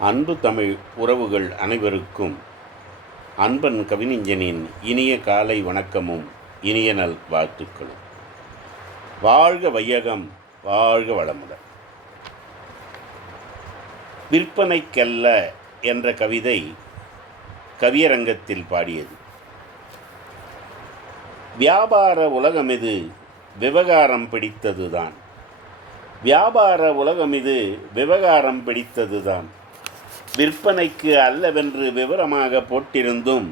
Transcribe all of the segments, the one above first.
அன்பு தமிழ் உறவுகள் அனைவருக்கும் அன்பன் கவிஞனின் இனிய காலை வணக்கமும் இனிய நல் வாழ்த்துக்களும். வாழ்க வையகம் வாழ்க வளமுடன். விற்பனைக்கல்ல என்ற கவிதை கவியரங்கத்தில் பாடியது. வியாபார உலகம் இது விவகாரம் பிடித்ததுதான். வியாபார உலகம் இது விவகாரம் பிடித்ததுதான். விற்பனைக்கு அல்லவென்று விவரமாக போட்டிருந்தும்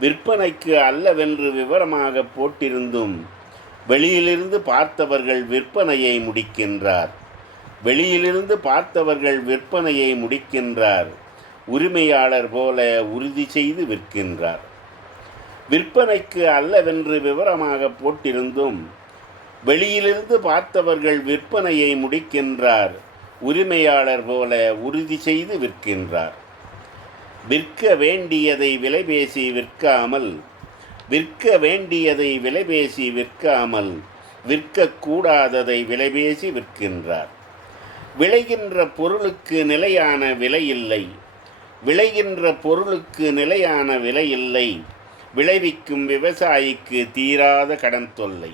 விற்பனைக்கு அல்லவென்று விவரமாக போட்டிருந்தும் வெளியிலிருந்து பார்த்தவர்கள் விற்பனையை முடிக்கின்றார். வெளியிலிருந்து பார்த்தவர்கள் விற்பனையை முடிக்கின்றார். உரிமையாளர் போல உறுதி செய்து விற்கின்றார். விற்பனைக்கு அல்லவென்று விவரமாக போட்டிருந்தும் வெளியிலிருந்து பார்த்தவர்கள் விற்பனையை முடிக்கின்றார். உரிமையாளர் போல உறுதி செய்து விற்கின்றார். விற்க வேண்டியதை விலை பேசி விற்காமல் விற்க வேண்டியதை விலை பேசி விற்காமல் விற்கக்கூடாததை விலை பேசி விற்கின்றார். விளைகின்ற பொருளுக்கு நிலையான விலை இல்லை. விளைகின்ற பொருளுக்கு நிலையான விலை இல்லை. விளைவிக்கும் விவசாயிக்கு தீராத கடன் தொல்லை.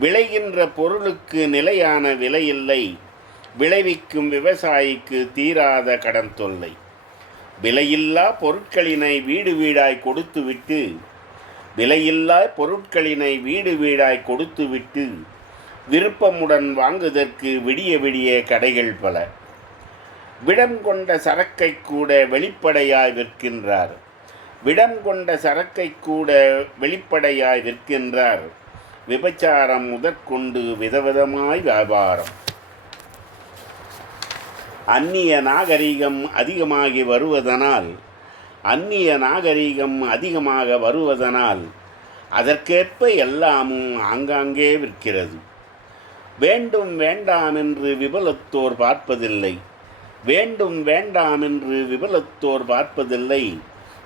விளைகின்ற பொருளுக்கு நிலையான விலை இல்லை. விளைவிக்கும் விவசாயிக்கு தீராத கடன் தொல்லை. விலையில்லா பொருட்களினை வீடு வீடாய் கொடுத்துவிட்டு விலையில்லா பொருட்களினை வீடு வீடாய் கொடுத்துவிட்டு விருப்பமுடன் வாங்குவதற்கு விடிய விடிய கடைகள் பல. விடம் கொண்ட சரக்கை கூட வெளிப்படையாய் விற்கின்றார். விடம் கொண்ட சரக்கை கூட வெளிப்படையாய் விற்கின்றார். விபச்சாரம் முதற்கொண்டு விதவிதமாய் வியாபாரம். அந்நிய நாகரிகம் அதிகமாகி வருவதனால் அந்நிய நாகரிகம் அதிகமாக வருவதனால் அதற்கேற்ப எல்லாமும் ஆங்காங்கே விற்கிறது. வேண்டும் வேண்டாம் என்று விபலத்தோர் பார்ப்பதில்லை. வேண்டும் வேண்டாம் என்று விபலத்தோர் பார்ப்பதில்லை.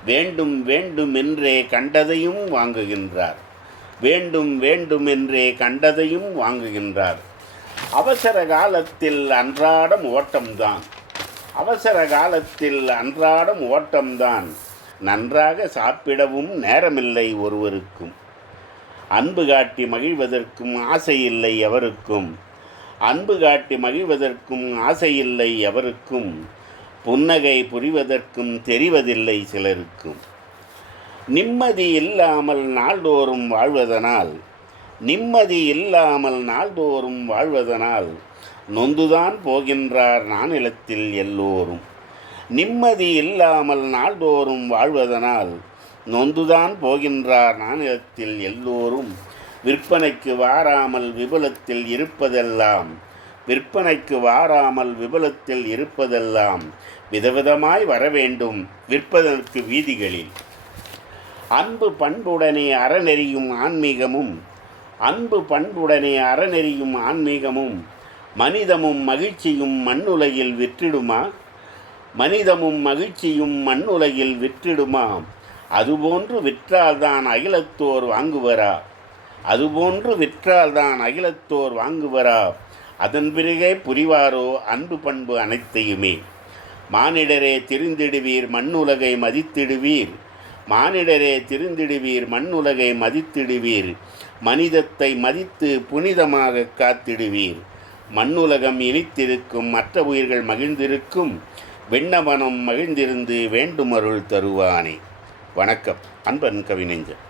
வேண்டும் வேண்டும் என்றே கண்டதையும் வாங்குகின்றார். வேண்டும் வேண்டும் என்றே கண்டதையும் வாங்குகின்றார். அவசர காலத்தில் அன்றாடம் ஓட்டம்தான். அவசர காலத்தில் அன்றாடம் ஓட்டம்தான். நன்றாக சாப்பிடவும் நேரமில்லை ஒருவருக்கும். அன்பு காட்டி மகிழ்வதற்கும் ஆசை இல்லை எவருக்கும். அன்பு காட்டி மகிழ்வதற்கும் ஆசை இல்லை எவருக்கும். புன்னகை புரிவதற்கும் தெரிவதில்லை சிலருக்கும். நிம்மதி இல்லாமல் நாள்தோறும் வாழ்வதனால் நிம்மதி இல்லாமல் நாள்தோறும் வாழ்வதனால் நொந்துதான் போகின்றார் நானிலத்தில் எல்லோரும். நிம்மதி இல்லாமல் நாள்தோறும் வாழ்வதனால் நொந்துதான் போகின்றார் நானிலத்தில் எல்லோரும். விற்பனைக்கு வாராமல் விபலத்தில் இருப்பதெல்லாம் விற்பனைக்கு வாராமல் விபலத்தில் இருப்பதெல்லாம் விதவிதமாய் வர வேண்டும் விற்பதற்கு வீதிகளில். அன்பு பண்புடனே அறநெறியும் ஆன்மீகமும் அன்பு பண்புடனே அறநெறியும் ஆன்மீகமும் மனிதமும் மகிழ்ச்சியும் மண்ணுலகில் விற்றிடுமா? மனிதமும் மகிழ்ச்சியும் மண்ணுலகில் விற்றிடுமா? அதுபோன்று விற்றால்தான் அகிலத்தோர் வாங்குவரா? அதுபோன்று விற்றால்தான் அகிலத்தோர் வாங்குவரா? அதன் பிறகே புரிவாரோ அன்பு பண்பு அனைத்தையுமே? மானிடரே திரிந்திடுவீர் மண்ணுலகை மதித்திடுவீர். மானிடரே திருந்திடுவீர் மண்ணுலகை மதித்திடுவீர் மனிதத்தை மதித்து புனிதமாக காத்திடுவீர். மண்ணுலகம் இனித்திருக்கும் மற்ற உயிர்கள் மகிழ்ந்திருக்கும் விண்ணவனம் மகிழ்ந்திருந்து வேண்டுமருள் தருவானே. வணக்கம். அன்பன் கவிநெஞ்சன்.